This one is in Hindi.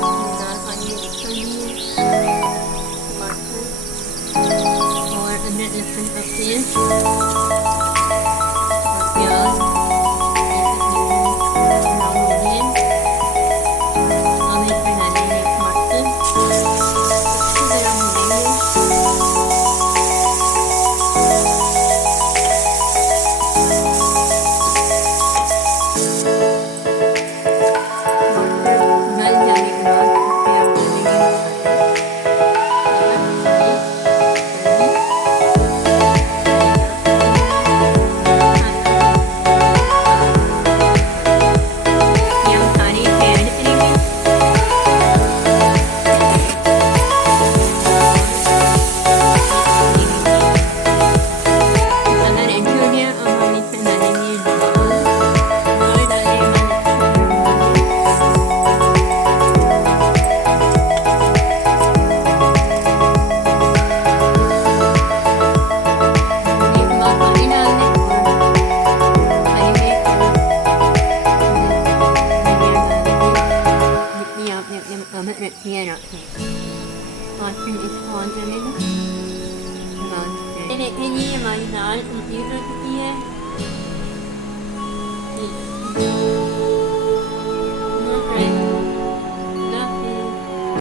दाल पानी में मिक्स कर दिए, टमाटर और अदरक लहसुन का पेस्ट और प्याज ब्राउन हो गए। अब इसमें डालेंगे टमाटर, अच्छी तरह भूनेंगे। देखें जी हमारी दाल कंप्लीट हो चुकी है।